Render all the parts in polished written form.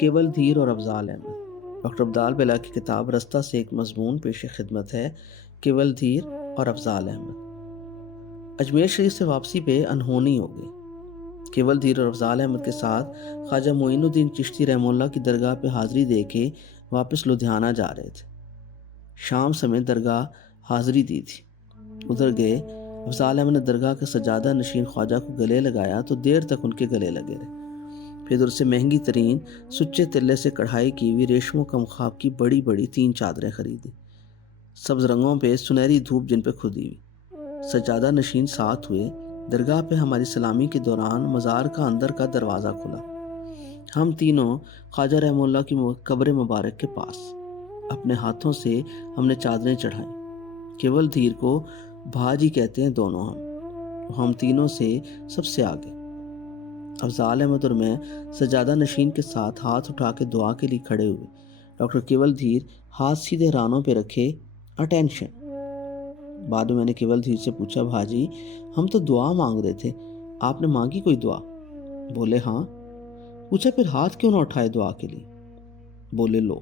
کیول دھیر اور افضال احمد۔ ڈاکٹر عبدال بلا کی کتاب رستہ سے ایک مضمون پیش خدمت ہے، کیول دھیر اور افضال احمد۔ اجمیر شریف سے واپسی پہ انہونی ہو گئی۔ کیول دھیر اور افضال احمد کے ساتھ خواجہ معین الدین چشتی رحمہ اللہ کی درگاہ پہ حاضری دے کے واپس لدھیانہ جا رہے تھے۔ شام سمیت درگاہ حاضری دی تھی۔ ادھر گئے، افضال احمد نے درگاہ کے سجادہ نشین خواجہ کو گلے لگایا تو دیر تک ان کے گلے لگے رہے۔ پھر ادھر سے مہنگی ترین سچے تلے سے کڑھائی کی ہوئی ریشم و کمخاب کی بڑی بڑی 3 چادریں خریدی، سبز رنگوں پہ سنہری دھوپ جن پہ کھدی ہوئی۔ سجادہ نشین ساتھ ہوئے۔ درگاہ پہ ہماری سلامی کے دوران مزار کا اندر کا دروازہ کھلا۔ ہم تینوں خواجہ رحمہ اللہ کی قبر مبارک کے پاس، اپنے ہاتھوں سے ہم نے چادریں چڑھائیں۔ کیول دھیر کو بھاجی کہتے ہیں دونوں ہم تینوں سے سب سے آگے۔ افضال احمد اور میں سجادہ نشین کے ساتھ ہاتھ اٹھا کے دعا کے لیے کھڑے ہوئے۔ ڈاکٹر کیول دھیر ہاتھ سیدھے رانوں پہ رکھے، اٹینشن۔ بعد میں نے کیول دھیر سے پوچھا، بھاجی ہم تو دعا مانگ رہے تھے، آپ نے مانگی کوئی دعا؟ بولے ہاں۔ پوچھا پھر ہاتھ کیوں نہ اٹھائے دعا کے لیے؟ بولے لو،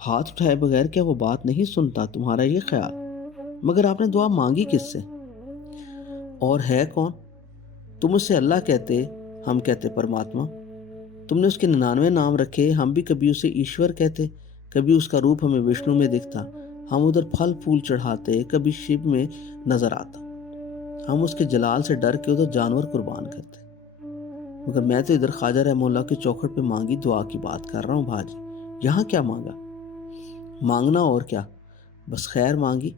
ہاتھ اٹھائے بغیر کیا وہ بات نہیں سنتا تمہارا یہ خیال؟ مگر آپ نے دعا مانگی کس سے؟ اور ہے کون؟ تم اسے اللہ کہتے، ہم کہتے پرماتما۔ تم نے اس کے 99 نام رکھے، ہم بھی کبھی اسے ایشور کہتے، کبھی اس کا روپ ہمیں وشنو میں دکھتا، ہم ادھر پھل پھول چڑھاتے، کبھی شیو میں نظر آتا، ہم اس کے جلال سے ڈر کے ادھر جانور قربان کرتے۔ مگر میں تو ادھر خواجہ رحمہ اللہ کے چوکھٹ پہ مانگی دعا کی بات کر رہا ہوں بھاجی، یہاں کیا مانگا؟ مانگنا اور کیا، بس خیر مانگی۔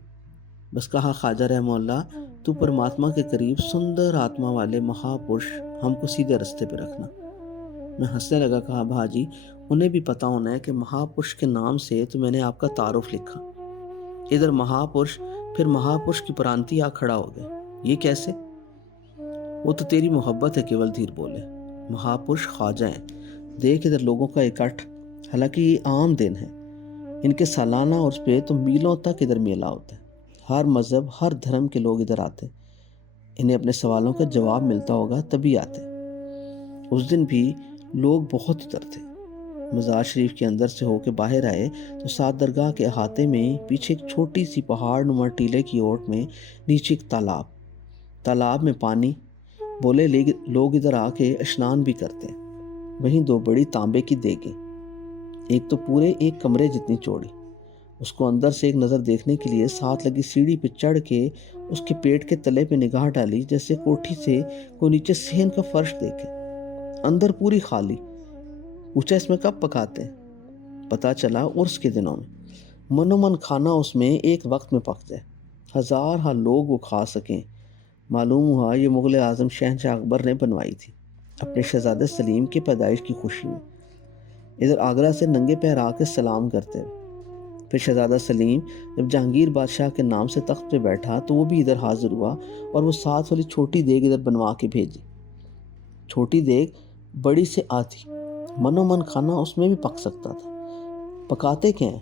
بس کہا خواجہ رحمہ اللہ تو پرماتما کے قریب سندر آتما والے مہا پرش ہم کو سیدھے رستے پہ رکھنا۔ میں ہنسنے لگا، کہا بھاجی انہیں بھی پتا ہونا ہے کہ مہا پرش کے نام سے تو میں نے آپ کا تعارف لکھا، ادھر مہا پرش پھر مہا پرش کی پرانتی آ کھڑا ہو گیا، یہ کیسے؟ وہ تو تیری محبت ہے، کیول دھیر بولے۔ مہا پرش خواجہ ہیں، دیکھ ادھر لوگوں کا اکٹھ، حالانکہ یہ عام دن ہے، ان کے سالانہ عرس پہ تو میلوں تک ادھر میلہ ہوتا ہے، ہر مذہب ہر دھرم کے لوگ ادھر آتے، انہیں اپنے سوالوں کا جواب ملتا ہوگا تبھی آتے۔ اس دن بھی لوگ بہت ادھر تھے۔ مزار شریف کے اندر سے ہو کے باہر آئے تو ساتھ درگاہ کے احاطے میں پیچھے ایک چھوٹی سی پہاڑ نما ٹیلے کی اوٹ میں نیچے ایک تالاب میں پانی، بولے لوگ ادھر آ کے اشنان بھی کرتے ہیں۔ وہیں 2 بڑی تانبے کی دیگیں، ایک تو پورے ایک کمرے جتنی چوڑی، اس کو اندر سے ایک نظر دیکھنے کے لیے ساتھ لگی سیڑھی پہ چڑھ کے اس کے پیٹ کے تلے پہ نگاہ ڈالی، جیسے کوٹھی سے کوئی نیچے صحن کا فرش دیکھے، اندر پوری خالی۔ پوچھا اس میں کب پکاتے ہیں؟ پتا چلا عرس کے دنوں میں، من و من کھانا اس میں ایک وقت میں پک جائے، ہزار لوگ وہ کھا سکیں۔ معلوم ہوا یہ مغل اعظم شہنشاہ اکبر نے بنوائی تھی اپنے شہزادے سلیم کی پیدائش کی خوشی میں۔ ادھر آگرہ سے ننگے پیر آ کے سلام کرتے ہوئے۔ پھر شہزادہ سلیم جب جہانگیر بادشاہ کے نام سے تخت پہ بیٹھا تو وہ بھی ادھر حاضر ہوا اور وہ ساتھ والی چھوٹی دیگ ادھر بنوا کے بھیجی۔ چھوٹی دیگ بڑی سے آتی، من و من کھانا اس میں بھی پک سکتا تھا۔ پکاتے کیا ہیں؟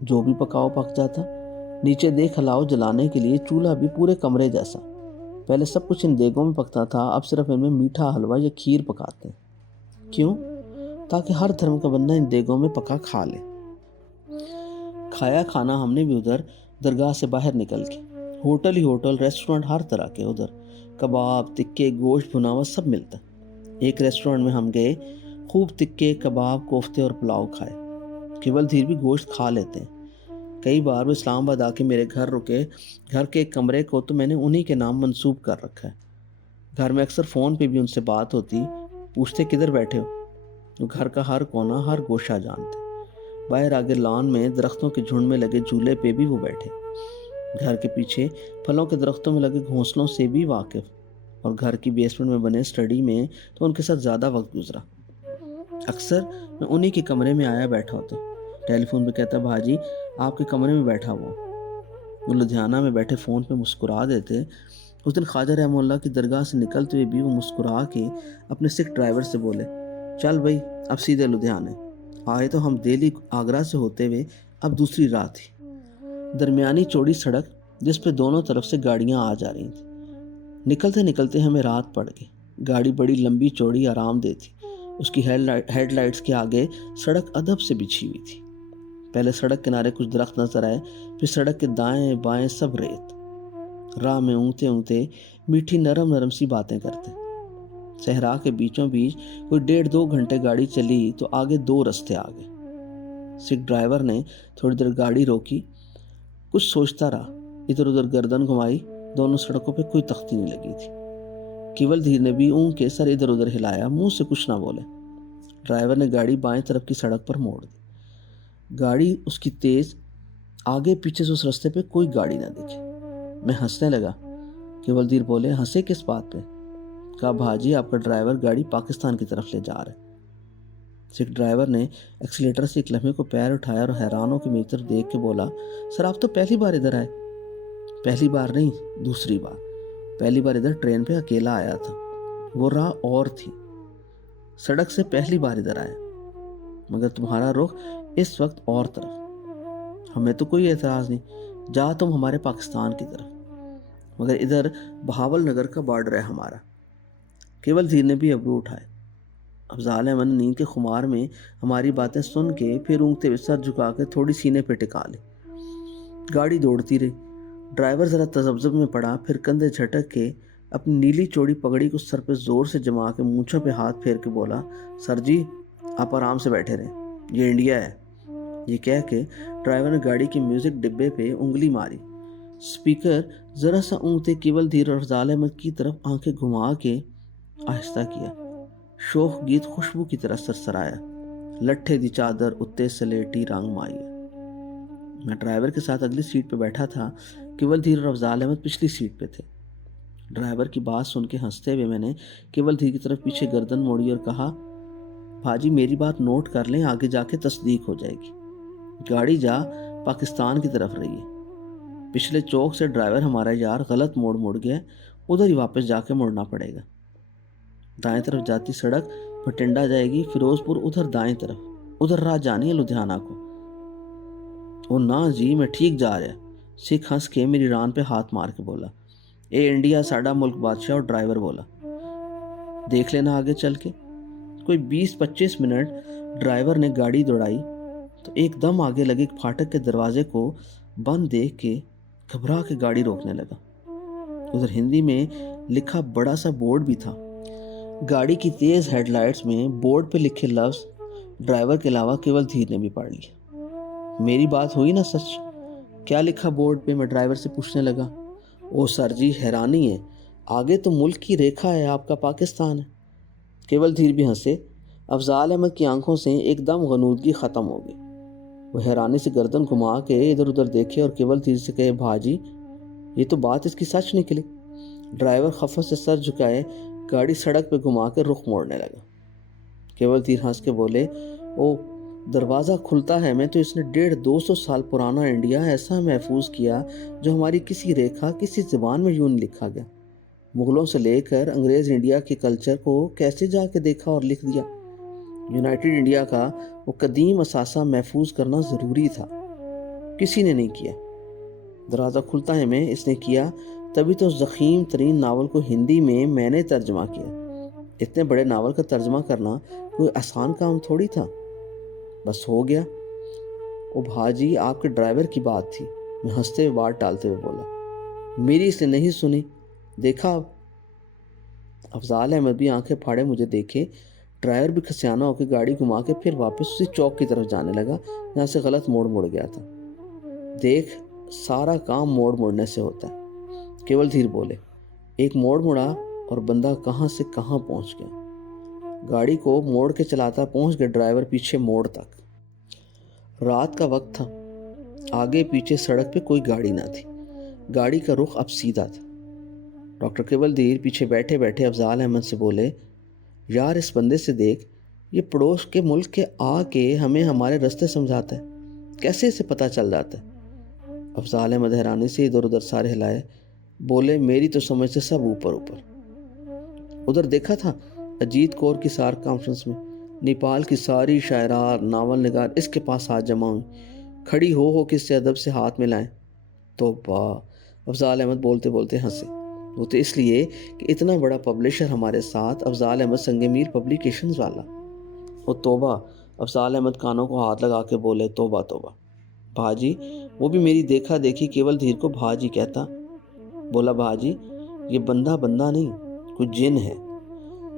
جو بھی پکاؤ پک جاتا۔ نیچے دیکھ ہلاؤ جلانے کے لیے چولہا بھی پورے کمرے جیسا۔ پہلے سب کچھ ان دیگوں میں پکتا تھا، اب صرف ان میں میٹھا حلوہ یا کھیر پکاتے ہیں۔ کیوں؟ تاکہ ہر دھرم کا بندہ ان دیگوں میں پکا کھا لے۔ کھایا کھانا ہم نے بھی ادھر درگاہ سے باہر نکل کے، ہوٹل ہی ہوٹل، ریسٹورنٹ ہر طرح کے، ادھر کباب تکے گوشت بھنا ہوا سب ملتا۔ ایک ریسٹورنٹ میں ہم گئے، خوب تکے کباب کوفتے اور پلاؤ کھائے۔ کیول دھیر بھی گوشت کھا لیتے ہیں۔ کئی بار وہ اسلام آباد آ کے میرے گھر رکے، گھر کے ایک کمرے کو تو میں نے انہی کے نام منسوب کر رکھا ہے۔ گھر میں اکثر فون پہ بھی ان سے بات ہوتی، پوچھتے کدھر بیٹھے ہو؟ وہ گھر کا ہر کونا ہر گوشہ جانتے۔ باہر آگے لان میں درختوں کے جھنڈ میں لگے جھولے پہ بھی وہ بیٹھے، گھر کے پیچھے پھلوں کے درختوں میں لگے گھونسلوں سے بھی واقف، اور گھر کی بیسمنٹ میں بنے اسٹڈی میں تو ان کے ساتھ زیادہ وقت گزرا۔ اکثر میں انہی کے کمرے میں آیا بیٹھا ہوتا، ٹیلی فون پہ کہتا بھاجی آپ کے کمرے میں بیٹھا ہوا۔ وہ لدھیانہ میں بیٹھے فون پہ مسکرا دیتے۔ اس دن خواجہ رحمہ اللہ کی درگاہ سے نکلتے ہوئے بھی وہ مسکرا کے اپنے سکھ ڈرائیور سے بولے، چل بھائی اب سیدھے لدھیانے۔ آئے تو ہم دہلی آگرہ سے ہوتے ہوئے، اب دوسری رات تھی، درمیانی چوڑی سڑک جس پہ دونوں طرف سے گاڑیاں آ جا رہی تھیں۔ نکلتے نکلتے ہمیں رات پڑ گئی۔ گاڑی بڑی لمبی چوڑی آرام دہ تھی، اس کی ہیڈ لائٹس کے آگے سڑک ادب سے بچھی ہوئی تھی۔ پہلے سڑک کنارے کچھ درخت نظر آئے، پھر سڑک کے دائیں بائیں سب ریت۔ راہ میں اونگتے اونگتے میٹھی نرم نرم سی باتیں کرتے۔ صحرا کے بیچوں بیچ کوئی 1.5-2 گھنٹے گاڑی چلی تو آگے 2 رستے آ گئے۔ سکھ ڈرائیور نے تھوڑی دیر گاڑی روکی، کچھ سوچتا رہا، ادھر ادھر گردن گھمائی۔ دونوں سڑکوں پہ کوئی تختی نہیں لگی تھی۔ کیول دھیر نے بھی اونگ کے سر ادھر ادھر ہلایا، منہ سے کچھ نہ بولے۔ ڈرائیور نے گاڑی بائیں طرف کی سڑک پر موڑ دی۔ گاڑی اس کی تیز، آگے پیچھے سے اس رستے پہ کوئی گاڑی نہ دکھی۔ میں ہنسنے لگا۔ کیول دھیر بولے، ہنسے کس بات پہ؟ کہا، بھاجی آپ کا ڈرائیور گاڑی پاکستان کی طرف لے جا رہا ہے۔ سکھ ڈرائیور نے ایکسیلیٹر سے ایک لمحے کو پیر اٹھایا اور حیران ہو کے میری طرف دیکھ کے بولا، سر آپ تو پہلی بار ادھر آئے؟ پہلی بار نہیں، دوسری بار۔ پہلی بار ادھر ٹرین پہ اکیلا آیا تھا، وہ راہ اور تھی۔ سڑک سے پہلی بار ادھر آیا، مگر تمہارا رخ اس وقت اور طرف۔ ہمیں تو کوئی اعتراض نہیں، جا تم ہمارے پاکستان کی طرف، مگر ادھر بہاول نگر کا بارڈر ہے ہمارا۔ کیول دھیر نے بھی ابرو اٹھائے۔ افضال احمد نے نیند کے خمار میں ہماری باتیں سن کے پھر اونگتے ہوئے سر جھکا کے تھوڑی سینے پہ ٹکا لی۔ گاڑی دوڑتی رہی۔ ڈرائیور ذرا تذبذب میں پڑا، پھر کندھے جھٹک کے اپنی نیلی چوڑی پگڑی کو سر پہ زور سے جما کے مونچھوں پہ ہاتھ پھیر کے بولا، سر جی آپ آرام سے بیٹھے رہیں، یہ انڈیا ہے۔ یہ کہہ کے ڈرائیور نے گاڑی کے میوزک ڈبے پہ انگلی ماری۔ سپیکر ذرا سا اونگتے کیول دھیر اور افضال احمد کی طرف آنکھیں گھما کے آہستہ کیا۔ شوخ گیت خوشبو کی طرح سرسرایا، لٹھے دی چادر اتے سلیٹی رنگ مائیے۔ میں ڈرائیور کے ساتھ اگلی سیٹ پہ بیٹھا تھا، کیول دھیر اور افضال احمد پچھلی سیٹ پہ تھے۔ ڈرائیور کی بات سن کے ہنستے ہوئے میں نے کیول دھیر کی طرف پیچھے گردن موڑی اور کہا، بھاجی میری بات نوٹ کر لیں، آگے جا کے تصدیق ہو جائے گی۔ گاڑی جا پاکستان کی طرف رہی ہے۔ پچھلے چوک سے ڈرائیور ہمارا یار غلط موڑ گیا، ادھر ہی واپس جا کے مڑنا پڑے گا۔ دائیں طرف جاتی سڑک بھٹنڈا جائے گی، فیروز پور ادھر دائیں طرف، ادھر راہ جانی ہے لدھیانہ کو۔ او نا جی میں ٹھیک جا رہا۔ سکھ ہنس کے میری ران پہ ہاتھ مار کے بولا، اے انڈیا ساڈا ملک بادشاہ۔ اور ڈرائیور بولا، دیکھ لینا آگے چل کے۔ کوئی 20-25 منٹ ڈرائیور نے گاڑی دوڑائی تو ایک دم آگے لگے ایک پھاٹک کے دروازے کو بند دیکھ کے گھبرا کے گاڑی روکنے لگا۔ ادھر ہندی میں لکھا بڑا سا بورڈ بھی تھا۔ گاڑی کی تیز ہیڈ لائٹس میں بورڈ پہ لکھے لفظ ڈرائیور کے علاوہ کیول دھیر نے بھی پڑھ لیے۔ میری بات ہوئی نا سچ؟ کیا لکھا بورڈ پہ؟ میں ڈرائیور سے پوچھنے لگا۔ او سر جی حیرانی ہے، آگے تو ملک کی ریکھا ہے، آپ کا پاکستان ہے۔ کیول دھیر بھی ہنسے۔ افضال احمد کی آنکھوں سے ایک دم غنودگی ختم ہو گئی۔ وہ حیرانی سے گردن گھما کے ادھر ادھر دیکھے اور کیول دھیر سے کہے، بھاجی یہ تو بات اس کی سچ نکلی۔ ڈرائیور خفت سے سر جھکائے گاڑی سڑک پہ گھما کے رخ موڑنے لگا۔ کیول دھیر ہنس کے بولے، او دروازہ کھلتا ہے میں تو اس نے 150-200 سال پرانا انڈیا ایسا محفوظ کیا جو ہماری کسی ریکھا کسی زبان میں یوں نہیں لکھا گیا۔ مغلوں سے لے کر انگریز انڈیا کے کلچر کو کیسے جا کے دیکھا اور لکھ دیا۔ یونائٹڈ انڈیا کا وہ قدیم اثاثہ محفوظ کرنا ضروری تھا، کسی نے نہیں کیا۔ دروازہ کھلتا ہے میں اس نے کیا، تبھی تو ضخیم ترین ناول کو ہندی میں نے ترجمہ کیا۔ اتنے بڑے ناول کا ترجمہ کرنا کوئی آسان کام تھوڑی تھا۔ بس ہو گیا۔ او بھاجی آپ کے ڈرائیور کی بات تھی، میں ہنستے ہوئے بات ٹالتے ہوئے بولا۔ میری اس نے نہیں سنی، دیکھا اب؟ افضال احمد بھی آنکھیں پھاڑے مجھے دیکھے۔ ڈرائیور بھی کھسیانہ ہو کے گاڑی گھما کے پھر واپس اسی چوک کی طرف جانے لگا جہاں سے غلط موڑ گیا تھا۔ دیکھ سارا کام موڑنے سے ہوتا ہے۔ کیول دھیر بولے، ایک موڑ مڑا اور بندہ کہاں سے کہاں پہنچ گیا۔ گاڑی کو موڑ کے چلاتا پہنچ گیا ڈرائیور پیچھے موڑ تک۔ رات کا وقت تھا، آگے پیچھے سڑک پہ کوئی گاڑی نہ تھی۔ گاڑی کا رخ اب سیدھا تھا۔ ڈاکٹر کیول دھیر پیچھے بیٹھے بیٹھے افضال احمد سے بولے، یار اس بندے سے دیکھ، یہ پڑوس کے ملک کے آ کے ہمیں ہمارے رستے سمجھاتا ہے، کیسے اسے پتہ چل جاتا ہے؟ افضال احمد حیرانی سے ادھر ادھر سارے ہلائے، بولے میری تو سمجھ سے سب اوپر۔ ادھر دیکھا تھا اجیت کور کی سارک کانفرنس میں، نیپال کی ساری شاعرار ناول نگار اس کے پاس ہاتھ جمع ہوئی، کھڑی ہو کے اس سے ادب سے ہاتھ ملائیں۔ تو افضال احمد بولتے بولتے ہنسے۔ وہ تو اس لیے کہ اتنا بڑا پبلشر ہمارے ساتھ، افضال احمد سنگ میر پبلیکیشنز والا۔ وہ توبہ، افضال احمد کانوں کو ہاتھ لگا کے بولے، توبہ توبہ بھاجی، وہ بھی میری دیکھا دیکھی کیول دھیر کو بھاجی کہتا۔ بولا بھاجی یہ بندہ نہیں، کوئی جن ہے،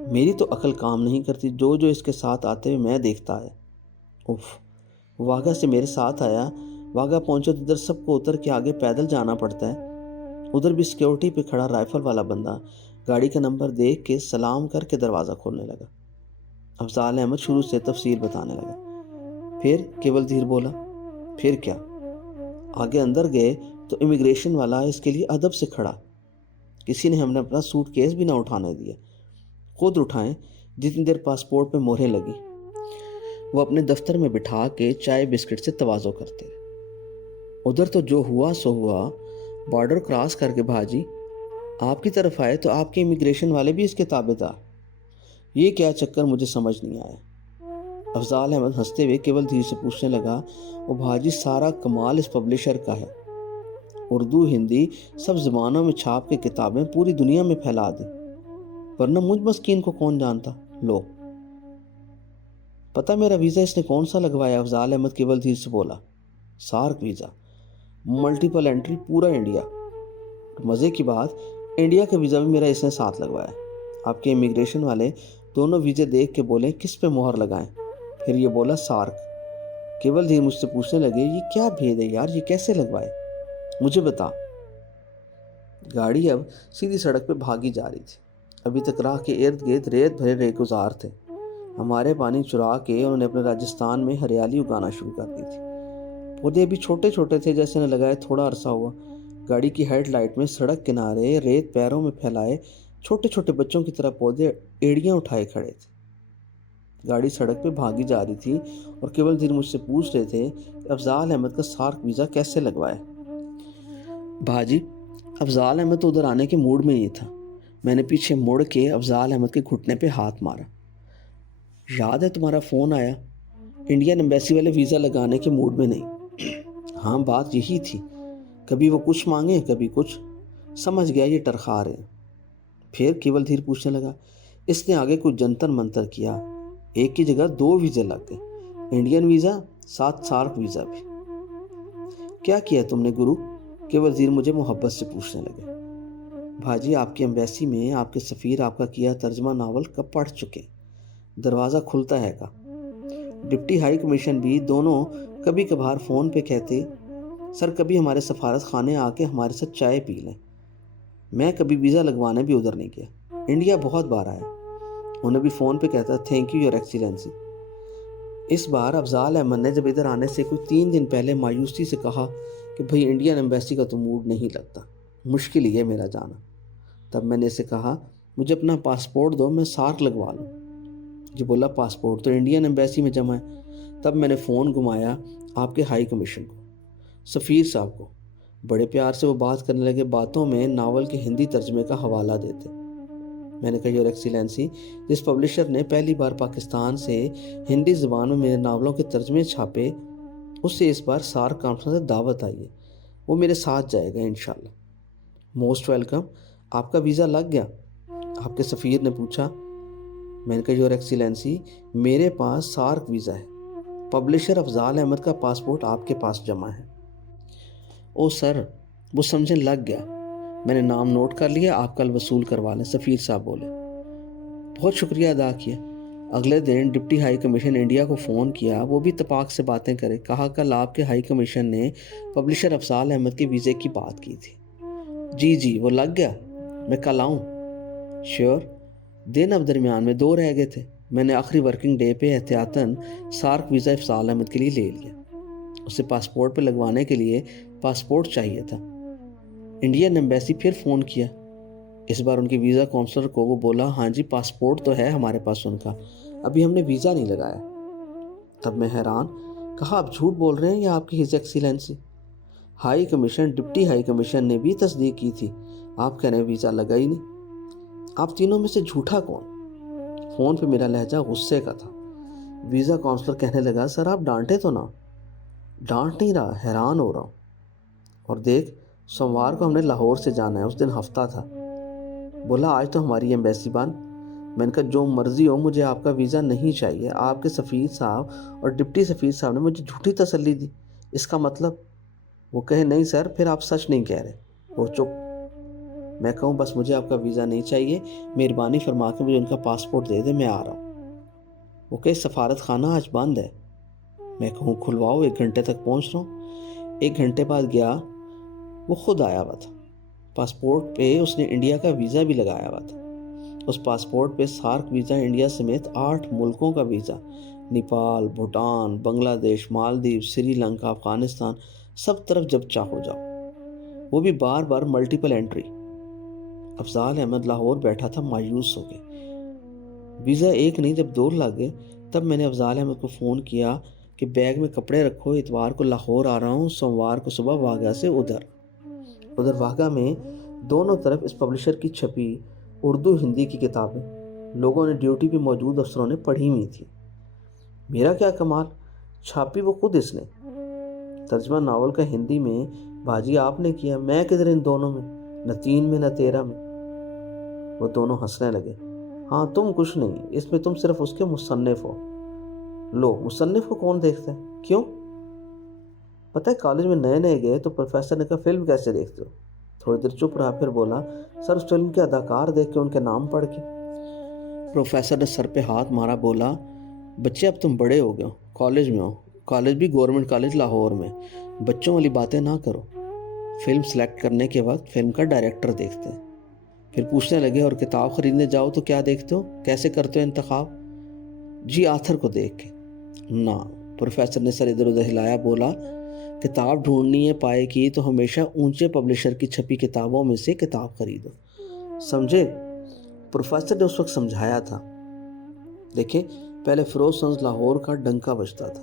میری تو عقل کام نہیں کرتی، جو اس کے ساتھ آتے ہوئے میں دیکھتا ہے۔ اف، واگا سے میرے ساتھ آیا، واگا پہنچے تو ادھر سب کو اتر کے آگے پیدل جانا پڑتا ہے۔ ادھر بھی سیکیورٹی پہ کھڑا رائفل والا بندہ گاڑی کا نمبر دیکھ کے سلام کر کے دروازہ کھولنے لگا۔ افضال احمد شروع سے تفصیل بتانے لگا۔ پھر کیول دھیر بولا، پھر کیا؟ آگے اندر گئے تو امیگریشن والا اس کے لیے ادب سے کھڑا، کسی نے ہم نے اپنا سوٹ کیس بھی نہ اٹھانے دیا، خود اٹھائیں جتنی دیر پاسپورٹ پہ مہریں لگی۔ وہ اپنے دفتر میں بٹھا کے چائے بسکٹ سے تواضع کرتے۔ ادھر تو جو ہوا سو ہوا، بارڈر کراس کر کے بھاجی آپ کی طرف آئے تو آپ کے امیگریشن والے بھی اس کے تابع دار۔ یہ کیا چکر مجھے سمجھ نہیں آیا۔ افضال احمد ہنستے ہوئے کیول دھیر سے پوچھنے لگا، وہ بھاجی سارا کمال اس پبلشر کا ہے، اردو ہندی سب زبانوں میں چھاپ کے کتابیں پوری دنیا میں پھیلا دیں، ورنہ مجھ مسکین کو کون جانتا۔ لو پتہ میرا ویزا اس نے کون سا لگوایا؟ افضال احمد کیول دھیر سے بولا، سارک ویزا، ملٹیپل انٹری، پورا انڈیا۔ مزے کی بات، انڈیا کا ویزا بھی میرا اس نے ساتھ لگوایا۔ آپ کے امیگریشن والے دونوں ویزے دیکھ کے بولے کس پہ مہر لگائیں، پھر یہ بولا سارک۔ کیول دھیر مجھ سے پوچھنے لگے، یہ کیا بھید ہے یار، یہ کیسے لگوائے، مجھے بتا۔ گاڑی اب سیدھی سڑک پہ بھاگی جا رہی تھی۔ ابھی تک راہ کے ارد گرد ریت بھرے ریگزار تھے۔ ہمارے پانی چرا کے انہوں نے اپنے راجستھان میں ہریالی اگانا شروع کر دی تھی۔ پودے بھی چھوٹے چھوٹے تھے، جیسے نہ لگائے تھوڑا عرصہ ہوا۔ گاڑی کی ہیڈ لائٹ میں سڑک کنارے ریت پیروں میں پھیلائے چھوٹے چھوٹے بچوں کی طرح پودے ایڑیاں اٹھائے کھڑے تھے۔ گاڑی سڑک پہ بھاگی جا رہی تھی اور کیول دھیر مجھ سے پوچھ رہے تھے کہ افضال احمد کا سارک ویزا کیسے لگوائے۔ بھاجی افضال احمد تو ادھر آنے کے موڈ میں نہیں تھا۔ میں نے پیچھے مڑ کے افضال احمد کے گھٹنے پہ ہاتھ مارا۔ یاد ہے تمہارا فون آیا، انڈین ایمبیسی والے ویزا لگانے کے موڈ میں نہیں۔ ہاں بات یہی تھی، کبھی وہ کچھ مانگے کبھی کچھ، سمجھ گیا یہ ٹرخا رہے ہیں۔ پھر کیول دھیر پوچھنے لگا، اس نے آگے کوئی جنتر منتر کیا، ایک کی جگہ 2 ویزے لگ گئے، انڈین ویزا ساتھ سارک ویزا بھی۔ کیا کیا تم نے گرو؟ کیول دھیر مجھے محبت سے پوچھنے لگے۔ بھاجی آپ کی ایمبیسی میں آپ کے سفیر آپ کا کیا ترجمہ ناول کب پڑھ چکے، دروازہ کھلتا ہے کا۔ ڈپٹی ہائی کمیشن بھی دونوں کبھی کبھار فون پہ کہتے، سر کبھی ہمارے سفارت خانے آ کے ہمارے ساتھ چائے پی لیں۔ میں کبھی ویزا لگوانے بھی ادھر نہیں گیا، انڈیا بہت بار آیا۔ انہیں بھی فون پہ کہتا، تھینک یو یور ایکسیلنسی۔ اس بار افضال احمد نے جب ادھر آنے سے کوئی 3 دن پہلے مایوسی سے کہا کہ بھئی انڈین ایمبیسی کا تو موڈ نہیں لگتا، مشکل ہی ہے میرا جانا۔ تب میں نے اسے کہا مجھے اپنا پاسپورٹ دو، میں سارک لگوا لوں۔ یہ بولا پاسپورٹ تو انڈین ایمبیسی میں جمع ہے۔ تب میں نے فون گھمایا آپ کے ہائی کمیشن کو، سفیر صاحب کو۔ بڑے پیار سے وہ بات کرنے لگے، باتوں میں ناول کے ہندی ترجمے کا حوالہ دیتے۔ میں نے کہا یور ایکسیلنسی، جس پبلشر نے پہلی بار پاکستان سے ہندی زبان میں میرے ناولوں کے ترجمے چھاپے، اس سے اس بار سارک کانفرنس سے دعوت آئی ہے، وہ میرے ساتھ جائے گا انشاءاللہ۔ Most welcome. آپ کا ویزا لگ گیا؟ آپ کے سفیر نے پوچھا۔ میں نے کہا یور ایکسیلنسی، میرے پاس سارک ویزا ہے، پبلشر افضال احمد کا پاسپورٹ آپ کے پاس جمع ہے۔ او سر، وہ سمجھنے لگ گیا، میں نے نام نوٹ کر لیا، آپ کل وصول کروا لیں، سفیر صاحب بولے۔ بہت شکریہ ادا کیا۔ اگلے دن ڈپٹی ہائی کمیشن انڈیا کو فون کیا، وہ بھی اتفاق سے باتیں کرے، کہا کل آپ کے ہائی کمیشن نے پبلشر افضال احمد کے ویزے کی بات کی تھی۔ جی وہ لگ گیا، میں کل آؤں؟ شیور۔ دن اب درمیان میں 2 رہ گئے تھے۔ میں نے آخری ورکنگ ڈے پہ احتیاطاً سارک ویزا افضال احمد کے لیے لے لیا۔ اسے پاسپورٹ پہ لگوانے کے لیے پاسپورٹ چاہیے تھا۔ انڈین ایمبیسی پھر فون کیا، اس بار ان کے ویزا کونسلر کو۔ وہ بولا ہاں جی پاسپورٹ تو ہے ہمارے پاس ان کا، ابھی ہم نے ویزا نہیں لگایا۔ تب میں حیران، کہا آپ جھوٹ بول رہے ہیں یا آپ کی his Excellency? High commission, deputy high commission نے بھی تصدیق کی تھی، آپ کہہ رہے ہیں ویزا لگا ہی نہیں۔ آپ تینوں میں سے جھوٹا کون؟ فون پہ میرا لہجہ غصے کا تھا۔ ویزا کونسلر کہنے لگا، سر آپ ڈانٹے تو نہ۔ ڈانٹ نہیں رہا، حیران ہو رہا ہوں۔ اور دیکھ، سوموار کو ہم نے لاہور سے جانا ہے، اس دن ہفتہ تھا۔ بولا آج تو ہماری ایمبیسی بند، میں نے کہا جو مرضی ہو, مجھے آپ کا ویزا نہیں چاہیے. آپ کے سفیر صاحب اور ڈپٹی سفیر صاحب نے مجھے جھوٹی تسلی دی. اس کا مطلب؟ وہ کہے نہیں سر, پھر آپ سچ نہیں کہہ رہے. وہ چپ. میں کہوں بس مجھے آپ کا ویزا نہیں چاہیے, مہربانی فرما کے مجھے ان کا پاسپورٹ دے دے, میں آ رہا ہوں. وہ کہے سفارت خانہ آج بند ہے. میں کہوں کھلواؤ, 1 گھنٹے تک پہنچ رہا ہوں. 1 گھنٹے بعد گیا, وہ خود آیا ہوا تھا. پاسپورٹ پہ اس نے انڈیا کا ویزا بھی لگایا ہوا تھا. اس پاسپورٹ پہ سارک ویزا, انڈیا سمیت 8 ملکوں کا ویزا, نیپال, بھوٹان, بنگلہ دیش, مالدیو, سری لنکا, افغانستان, سب طرف جب چاہو جاؤ. وہ بھی بار بار ملٹیپل انٹری. افضال احمد لاہور بیٹھا تھا مایوس ہو کے. ویزا 1 نہیں جب 2 لگ گئے, تب میں نے افضال احمد کو فون کیا کہ بیگ میں کپڑے رکھو, اتوار کو لاہور آ رہا ہوں, سوموار کو صبح واگا سے ادھر واگا میں دونوں طرف اس پبلشر کی چھپی اردو ہندی کی کتابیں لوگوں نے ڈیوٹی پہ موجود افسروں نے پڑھی ہوئی تھی. میرا کیا کمال, چھاپی وہ خود اس نے. ترجمہ ناول کا ہندی میں بھاجی آپ نے کیا, میں کدھر ان دونوں میں, نہ 3 میں نہ 13 میں. وہ دونوں ہنسنے لگے. ہاں تم کچھ نہیں, اس میں تم صرف اس کے مصنف ہو. لو, مصنف کو کون دیکھتا ہے؟ کیوں؟ پتہ ہے کالج میں نئے نئے گئے تو پروفیسر نے کہا فلم کیسے دیکھتے ہو. تھوڑی دیر چپ رہا, پھر بولا سر اس فلم کے اداکار دیکھ کے, ان کے نام پڑھ کے. پروفیسر نے سر پہ ہاتھ مارا, بولا بچے اب تم بڑے ہو گئے ہو, کالج میں ہو, کالج بھی گورنمنٹ کالج لاہور میں, بچوں والی باتیں نہ کرو. فلم سلیکٹ کرنے کے وقت فلم کا ڈائریکٹر دیکھتے ہیں. پھر پوچھنے لگے اور کتاب خریدنے جاؤ تو کیا دیکھتے ہو, کیسے کرتے ہو انتخاب؟ جی آتھر کو دیکھ کے. نہ, پروفیسر نے سر ادھر ادھر ہلایا, بولا کتاب ڈھونڈنی ہے پائے کی تو ہمیشہ اونچے پبلشر کی چھپی کتابوں میں سے کتاب خریدو. سمجھے؟ پروفیسر نے اس وقت سمجھایا تھا. دیکھیں پہلے فیروز سنز لاہور کا ڈنکا بجتا تھا,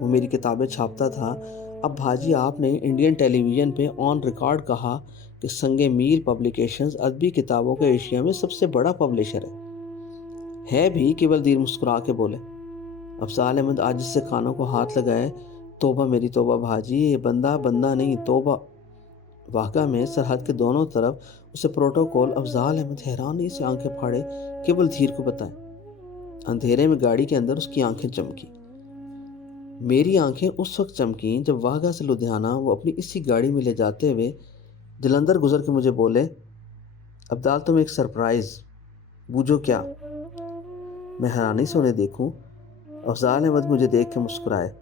وہ میری کتابیں چھاپتا تھا. اب بھاجی آپ نے انڈین ٹیلی ویژن پہ آن ریکارڈ کہا کہ سنگ میر پبلیکیشنز ادبی کتابوں کا ایشیا میں سب سے بڑا پبلشر ہے بھی. کیول دیر مسکرا کے بولے. افضال احمد عاجز سے کانوں کو ہاتھ لگائے. توبہ میری توبہ بھاجی, یہ بندہ نہیں, توبہ. واقعہ میں سرحد کے دونوں طرف اسے پروٹوکول. افضال احمد حیرانی سے آنکھیں پھاڑے, کیول دھیر کو بتائیں. اندھیرے میں گاڑی کے اندر اس کی آنکھیں چمکی. میری آنکھیں اس وقت چمکیں جب واگا سے لدھیانہ وہ اپنی اسی گاڑی میں لے جاتے ہوئے جلندھر گزر کے مجھے بولے ابدال تم ایک سرپرائز. بوجھو کیا؟ میں حیرانی سے انہیں دیکھوں. افضال احمد مجھے دیکھ کے مسکرائے.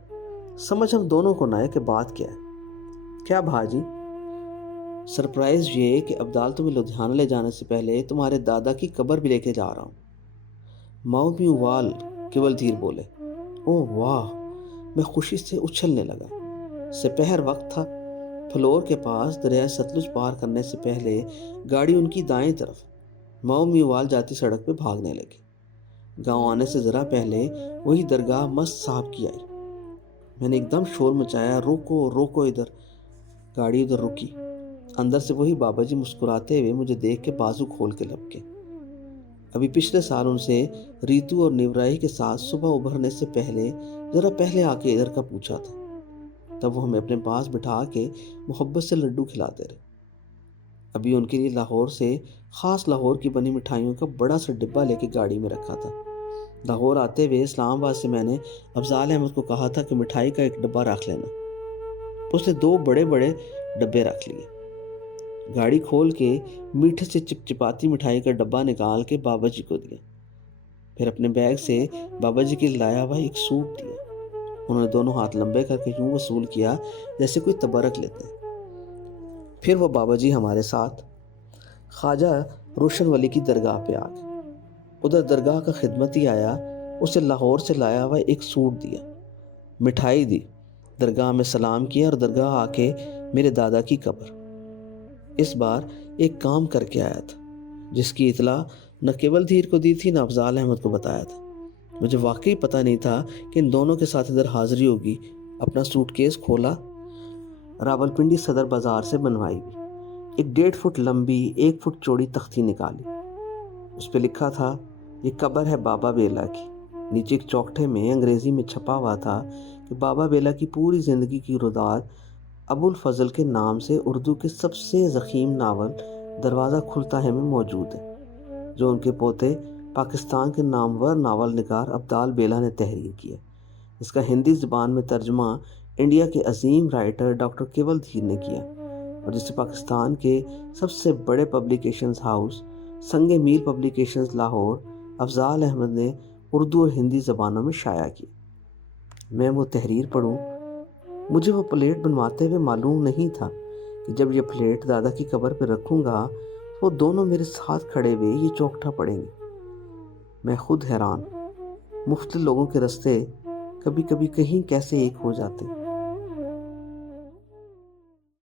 سمجھ ہم دونوں کو نہ ہے کہ بات کیا ہے. کیا بھاجی؟ سرپرائز یہ کہ ابدال تمہیں لدھیانہ لے جانے سے پہلے تمہارے دادا کی قبر بھی لے کے جا رہا ہوں. ماؤ میو وال, کیول دھیر بولے. اوہ واہ, میں خوشی سے اچھلنے لگا. سپہر وقت تھا. فلور کے پاس دریائے ستلج پار کرنے سے پہلے گاڑی ان کی دائیں طرف ماؤ میو وال جاتی سڑک پہ بھاگنے لگی. گاؤں آنے سے ذرا پہلے وہی درگاہ مست صاحب کی آئی. میں نے ایک دم شور مچایا, روکو روکو ادھر. گاڑی ادھر رکی. اندر سے وہی بابا جی مسکراتے ہوئے مجھے دیکھ کے بازو کھول کے لپکے. ابھی پچھلے سال ان سے ریتو اور نیورائی کے ساتھ صبح ابھرنے سے پہلے ذرا پہلے آ کے ادھر کا پوچھا تھا. تب وہ ہمیں اپنے پاس بٹھا کے محبت سے لڈو کھلاتے رہے. ابھی ان کے لیے لاہور سے خاص لاہور کی بنی مٹھائیوں کا بڑا سا ڈبہ لے کے گاڑی میں رکھا تھا. لاہور آتے ہوئے اسلام آباد سے میں نے افضال احمد کو کہا تھا کہ مٹھائی کا ایک ڈبہ رکھ لینا. اس نے 2 بڑے بڑے ڈبے رکھ لیے. گاڑی کھول کے میٹھے سے چپچپاتی مٹھائی کا ڈبہ نکال کے بابا جی کو دیا. پھر اپنے بیگ سے بابا جی کے لایا ہوا ایک سوٹ دیا. انہوں نے دونوں ہاتھ لمبے کر کے یوں وصول کیا جیسے کوئی تبرک لیتے ہیں. پھر وہ بابا جی ہمارے ساتھ خواجہ روشن ولی کی درگاہ پہ آ گئے. ادھر درگاہ کا خدمتی آیا, اسے لاہور سے لایا ہوا ایک سوٹ دیا, مٹھائی دی, درگاہ میں سلام کیا اور درگاہ آ کے میرے دادا کی قبر. اس بار ایک کام کر کے آیا تھا جس کی اطلاع نہ کیول دھیر کو دی تھی نہ افضال احمد کو بتایا تھا. مجھے واقعی پتہ نہیں تھا کہ ان دونوں کے ساتھ ادھر حاضری ہوگی. اپنا سوٹ کیس کھولا, راولپنڈی صدر بازار سے بنوائی بھی ایک 1.5 فٹ لمبی 1 فٹ چوڑی تختی نکالی. اس پہ لکھا تھا یہ قبر ہے بابا بیلا کی. نیچے ایک چوکٹے میں انگریزی میں چھپا ہوا تھا کہ بابا بیلا کی پوری زندگی کی روداد ابو الفضل کے نام سے اردو کے سب سے ضخیم ناول دروازہ کھلتا ہے میں موجود ہے, جو ان کے پوتے پاکستان کے نامور ناول نگار ابدال بیلا نے تحریر کیا، اس کا ہندی زبان میں ترجمہ انڈیا کے عظیم رائٹر ڈاکٹر کیول دھیر نے کیا، اور جسے پاکستان کے سب سے بڑے پبلیکیشنز ہاؤس سنگ میل پبلیکیشنز لاہور افضال احمد نے اردو اور ہندی زبانوں میں شائع کی۔ میں وہ تحریر پڑھوں، مجھے وہ پلیٹ بنواتے ہوئے معلوم نہیں تھا کہ جب یہ پلیٹ دادا کی قبر پہ رکھوں گا وہ دونوں میرے ساتھ کھڑے ہوئے یہ چوکٹا پڑیں گے۔ میں خود حیران، مختلف لوگوں کے رستے کبھی کبھی کہیں کیسے ایک ہو جاتے۔